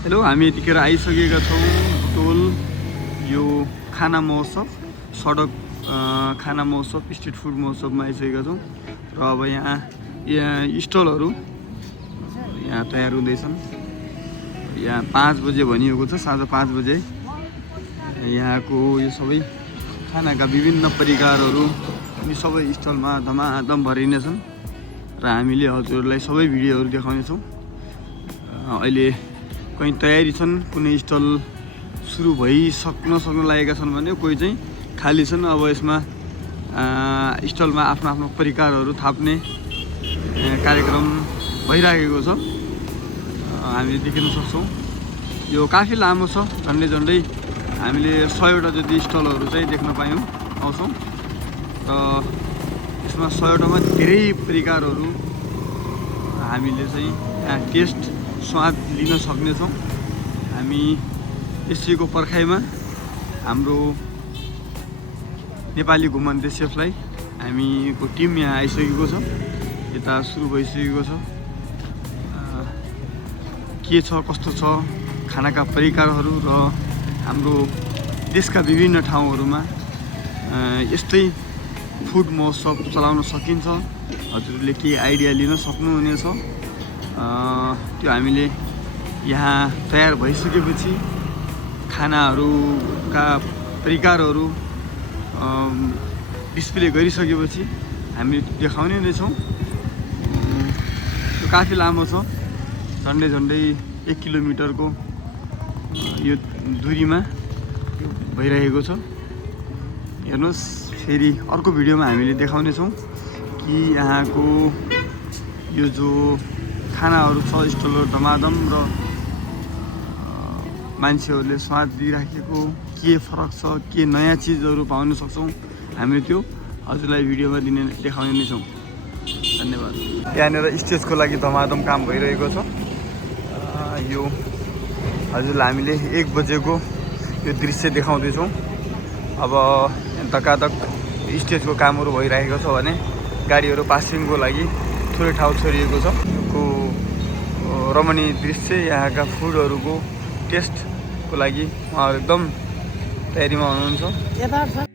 Hello, हामी यतिखेर आइसकेका छौँ टोल यो खाना महोत्सव सडक खाना महोत्सव स्ट्रिट फुड महोत्सवमा आइसकेका छौँ र अब यहाँ स्टलहरू यहाँ तयार हुँदैछन्। यहाँ 5 बजे भनिएको छ, साँझ 5 बजे यहाँको यो सबै खानाका विभिन्न परिकारहरू अनि सबै स्टलमा धमाधम भरिनेछन् र हामीले हजुरहरूलाई सबै भिडियोहरू देखाउनेछौँ। अहिले कहीँ तयारी छन्, कुनै स्टल सुरु सक्न लागेका छन् भने कोही चाहिँ खाली छन्। अब यसमा स्टलमा आफ्नो आफ्नो परिकारहरू थाप्ने कार्यक्रम भइरहेको छ, हामीले देख्न सक्छौँ। यो काफी लामो छ, झन्डै हामीले 100वटा जति स्टलहरू चाहिँ देख्न पाउँछौँ र यसमा 100वटामा धेरै परिकारहरू हामीले चाहिँ यहाँ टेस्ट स्वाद लिन सक्नेछौँ। हामी यसैको पर्खाइमा हाम्रो नेपाली घुमन्ते सेफलाई हामीको टिम यहाँ आइसकेको छ, यता सुरु भइसकेको छ। के छ कस्तो छ खानाका परिकारहरू र हाम्रो देशका विभिन्न ठाउँहरूमा यस्तै फुड महोत्सव चलाउन सकिन्छ, हजुरले केही आइडिया लिन सक्नुहुनेछ। त्यो हामीले यहाँ तयार भइसकेपछि खानाहरूका परिकारहरू डिस्प्ले गरिसकेपछि हामी देखाउने नै छौँ। यो काफी लामो छ, झन्डै 1 किलोमिटरको यो दूरीमा भइरहेको छ। हेर्नुहोस्, फेरि अर्को भिडियोमा हामीले देखाउनेछौँ कि यहाँको यो जो खानाहरू छ स्टलहरू धमाधम र मान्छेहरूले स्वाद दिइराखेको के फरक छ, के नयाँ चिजहरू पाउन सक्छौँ, हामी त्यो हजुरलाई भिडियोमा देखाउने नै छौँ। धन्यवाद। यहाँनिर स्टेजको लागि धमाधम काम भइरहेको छ। यो हजुरलाई हामीले 1 बजेको यो दृश्य देखाउँदैछौँ। अब धकाधक स्टेजको कामहरू भइरहेको छ भने गाडीहरू पासिङको लागि थोरै ठाउँ छोडिएको छ। यो रमणीय दृश्य, यहाँका फुडहरूको टेस्टको लागि उहाँहरू एकदम तयारीमा हुनुहुन्छ।